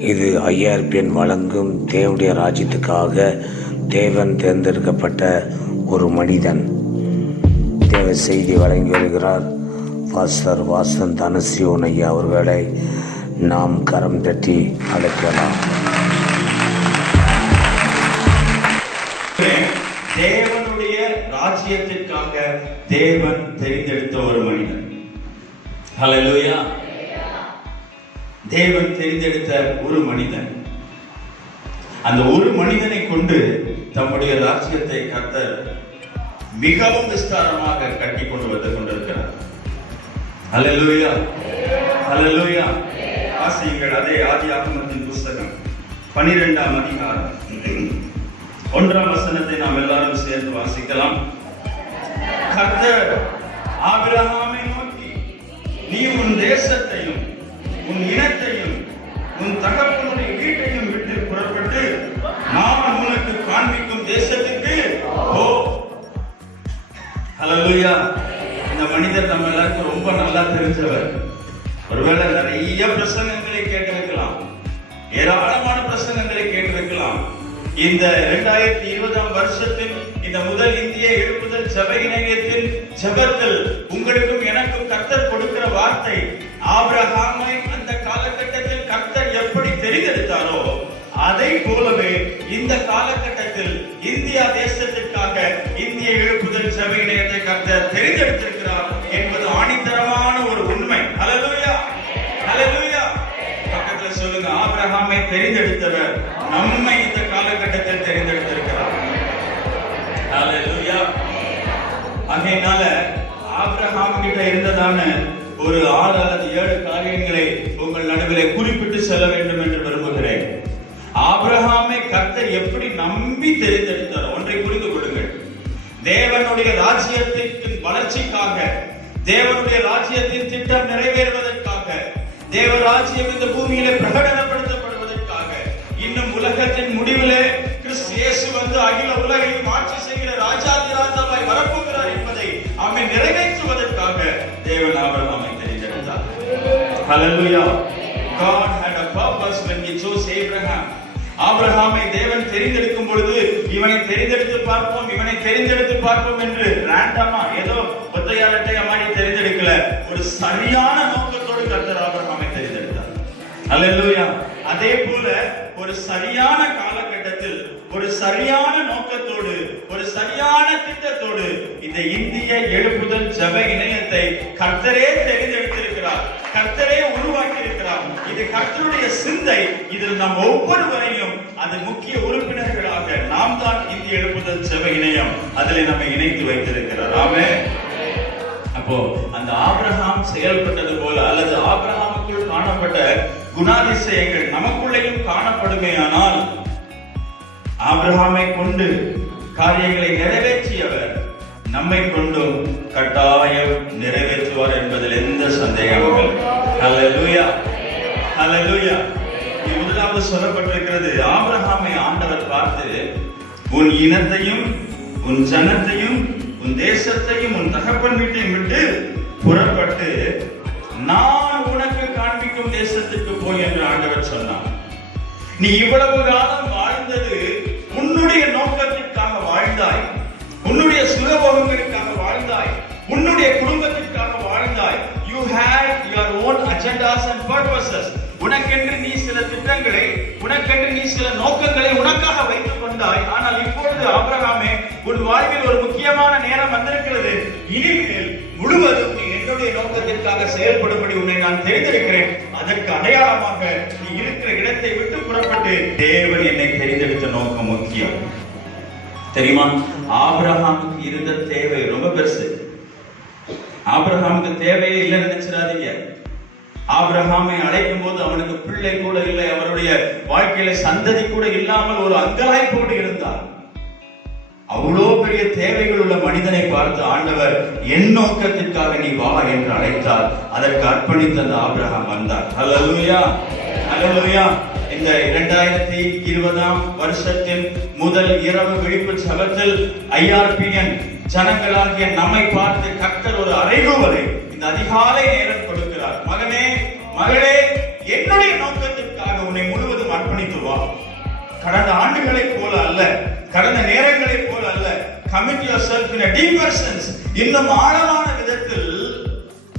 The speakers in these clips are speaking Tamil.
இது ஐஆர்பிஎன் வழங்கும் தேவனுடைய ராஜ்யத்துக்காக தேவன் தேர்ந்தெடுக்கப்பட்ட ஒரு மனிதன். தேவ செய்தி வழங்கி வருகிறார். பாஸ்டர் வாசன் தனசியோன் ஐயா அவர்களை நாம் கரம் தட்டி அழைக்கலாம். தேவனுடைய ராஜ்யத்திற்காக தேவன் தெரிந்தெடுத்த ஒரு மனிதன். ஹalleluya தேவன் தெரிந்தெடுத்த ஒரு மனிதன். அந்த ஒரு மனிதனை கொண்டு தம்முடைய ராஜ்யத்தை கர்த்தர் மிகவும் விஸ்தாரமாக கட்டி கொண்டு வந்து கொண்டிருக்கிறார். ஹalleluya. ஹalleluya. வாசியுங்கள் அதே புஸ்தகம் பனிரெண்டாம் அதிகாரம். ஒன்றாம் வசனத்தை நாம் எல்லாரும் சேர்ந்து வாசிக்கலாம். கர்த்தர் ஆபிரகாம் உன் தகப்பனுடைய வீட்டையும் விட்டு புறப்பட்டு நான் உனக்கு காண்பிக்கும் தேசத்துக்கு ஓ ஹalleluya. இந்த மனிதர் நம்ம எல்லாருக்கும் ரொம்ப நல்லா தெரிஞ்சவர். ஒருவேளை நிறைய பிரசங்கங்களை கேட்டிருக்கலாம். ஏராளமான பிரசங்கங்களை கேட்டிருக்கலாம். இந்த இரண்டாயிரத்தி இருபதாம் வருஷத்தின் இந்த முதல் இந்திய எழுப்புதல் சபை இணையத்தின் ஜபத்தில் உங்களுக்கும் எனக்கும் கர்த்தர் கொடுக்கிற வார்த்தை ஆபிரகாமை அந்த காலகட்டத்தில் அதை போலவே இந்த காலகட்டத்தில் இந்தியா தேசத்திற்காக இந்திய எழுப்புதல் சபை இணையத்தை கர்த்தர் தெரிந்தெடுத்திருக்கிறார் என்பது ஆணித்தரமான ஒரு உண்மை. ஹalleluya. ஹalleluya. பக்கத்துல சொல்லுங்க ஆபிரகாமை தெரிந்தெடுத்தவர் நம்மை இந்த காலகட்டத்தில் தெரிந்தெடுத்திருக்கிறார். ஹalleluya. அதனால ஆபிரகாம் கிட்ட இருந்ததான ஒரு ஆறு அல்லது ஏழு காரியங்களை உங்கள் நடுவில் குறிப்பிட்டு செல்ல வேண்டும் என்று விரும்பி தெரிந்தெடுத்தார் ஒன்றை புரிந்து கொள்ளுங்கள் தேவனுடைய ராஜ்யத்தின் வளர்ச்சிக்காக தேவனுடைய ராஜ்யத்தின் திட்டம் நிறைவேறுவதற்காக தேவ ராஜ்யம் இந்த பூமியில பிரகடனப்படுத்தப்படுவதற்காக இன்னும் உலகத்தின் முடிவிலே கிறிஸ்து இயேசு வந்து அகில உலகையும் ஆட்சி செய்கிற ராஜாதி ராஜாவாய் வரப்போகிறார் என்பதை அவை நிறைவேற்றுவதற்காக தேவன் ஆபிரகாமை தெரிந்தெடுத்தார் Hallelujah. God had a purpose when he chose Abraham. ஆபிரகாமை தேவன் தெரிந்தெடுக்கும் பொழுது இவனை தெரிந்தெடுத்து பார்ப்போம் இவனை தெரிந்தெடுத்து பார்ப்போம் என்று ரேண்டமா ஏதோ ஒத்தையாரட்டை மாதிரி தெரிந்தெடுக்கல. ஒரு சரியான நோக்கத்தோடு கர்த்தர் ஆபிரகாமை தெரிந்தெடுத்தார். அல்லா அதே போல ஒரு சரியான காலகட்டத்தில் ஒரு சரியான நோக்கத்தோடு ஒரு சரியான திட்டத்தோடு இந்த இந்திய எழுப்புதல் ஜப இணையத்தை கர்த்தரே தெரிந்தெடுத்திருக்கிறார் கர்த்தரே உருவாக்கி இருக்கிறார் இது கர்த்தருடைய சிந்தை. இதில் நம் ஒவ்வொருவரையும் அது முக்கிய உறுப்பினர்களாக நாம் தான் இந்திய எழுப்புதல் ஜப இணையம். அதில் நம்மை இணைத்து வைத்திருக்கிறார். ஆமே அப்போ அந்த ஆபிரகாம் செயல்பட்டது போல அல்லது ஆபிரகாமுக்குள் காணப்பட்ட குணாதிசயங்கள் நமக்குள்ளேயும் காணப்படுமேயானால் ஆபிரகாமை கொண்டு காரியங்களை நிறைவேற்றியவர் நம்மை கொண்டும் கட்டாயம் நிறைவேற்றுவார் என்பதில் எந்த சந்தேகமும் இல்லை. ஹalleluya இங்கே முதலாவது சொல்லப்பட்டிருக்கிறது ஆபிரகாமை ஆண்டவர் பார்த்து உன் இனத்தையும் உன் ஜனத்தையும் உன் தேசத்தையும் உன் தகப்பன் வீட்டையும் விட்டு புறப்பட்டு நான் உனக்கு காண்பிக்கும் தேசத்துக்கு போய் என்று ஆண்டவர் சொன்னான் நீ இவ்வளவு காலம் வாழ்ந்தது உன்னுடைய நோக்கத்திற்காக வாழ்ந்தாய். உன்னுடைய சுகபோகங்களுக்காக வாழ்ந்தாய். உன்னுடைய குடும்பத்திற்காக வாழ்ந்தாய். You had your own agendas and purposes உனக்கென்று நீ சில திட்டங்களை உனக்கென்று நீ சில நோக்கங்களை உனக்காக வைத்துக் கொண்டாய். ஆனால் இப்பொழுது ஆபரகாமே உன் வாழ்வில் ஒரு முக்கியமான நேரம் வந்திருக்கிறது. இனிமேல் முழுவதும் நீ என்னுடைய நோக்கத்திற்காக செயல்படும்படி உன்னை நான் தெரிந்திருக்கிறேன். அதற்கு அடையாளமாக நீ இருக்கிற இடத்தை விட்டு புறப்பட்டு தேவன் என்னை தெரிந்தெடுத்த நோக்கம் முக்கியம். தெரியுமா? ஆபிரகாமுக்கு இருந்த தேவை ரொம்ப பெருசு. ஆபிரகாமுக்கு தேவை ஆபிரகாமை அழைக்கும் போது அவனுக்கு பிள்ளை கூட இல்லை அவருடைய வாழ்க்கையில சந்ததி கூட இல்லாமல் ஒரு அங்கலாய்ப்போடு இருந்தார் அவ்வளோ பெரிய தேவைகள் உள்ள மனிதனை பார்த்து ஆண்டவர் என் நோக்கத்திற்காக நீ வா என்று அழைத்தார். அதற்கு அர்ப்பணித்த அந்த ஆபிரகாம் வந்தார். ஹalleluya ஹalleluya. இந்த இரண்டாயிரத்தி இருபதாம் வருஷத்தின் முதல் இரவு விழிப்பு சபத்தில் ஐஆர்பிஎன் ஜனங்களாகிய நம்மை பார்த்து கர்த்தர் ஒரு அறைகூவலை இந்த அதிகாலை நேரம் கொடுக்கிறார் மகளே என்னுடைய நோக்கத்திற்காக உன்னை முழுவதும் அர்ப்பணித்து வா. கடந்த ஆண்டுகளைப் போல அல்ல கடந்த நேரங்களைப் போல அல்ல commit yourself in deeper sense இன்னும் ஆழமான விதத்தில்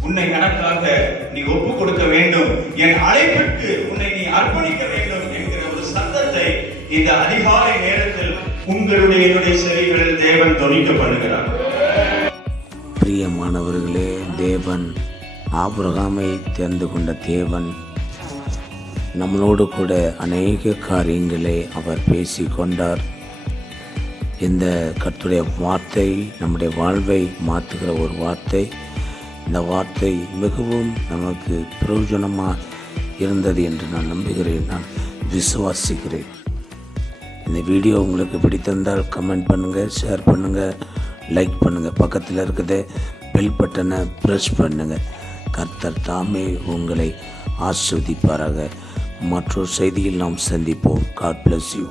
உன்னை எனக்காக நீ ஒப்பு கொடுக்க வேண்டும். என் அழைப்பிற்கு உன்னை நீ அர்ப்பணிக்க வேண்டும் என்கிற ஒரு சத்தத்தை இந்த அதிகாலை நேரத்தில் உங்களுடைய என்னுடைய செவிகளில் தேவன் தொனிக்க பண்ணுகிறார் பிரியமானவர்களே தேவன் ஆபுரகாமை தேர்ந்து கொண்ட தேவன் நம்மளோடு கூட அநேக காரியங்களை அவர் பேசி கொண்டார் இந்த கருத்துடைய வார்த்தை நம்முடைய வாழ்வை மாற்றுகிற ஒரு வார்த்தை. இந்த வார்த்தை மிகவும் நமக்கு பிரயோஜனமாக இருந்தது என்று நான் நம்புகிறேன். நான் விசுவாசிக்கிறேன். இந்த வீடியோ உங்களுக்கு பிடித்திருந்தால் கமெண்ட் பண்ணுங்கள் ஷேர் பண்ணுங்கள் லைக் பண்ணுங்கள் பக்கத்தில் இருக்கிறத பெல் பட்டனை ப்ரெஸ் பண்ணுங்கள் கர்த்தர் தாமே உங்களை ஆஸ்வதிப்பாராக. மற்றொரு செய்தியில் நாம் சந்திப்போம். God bless you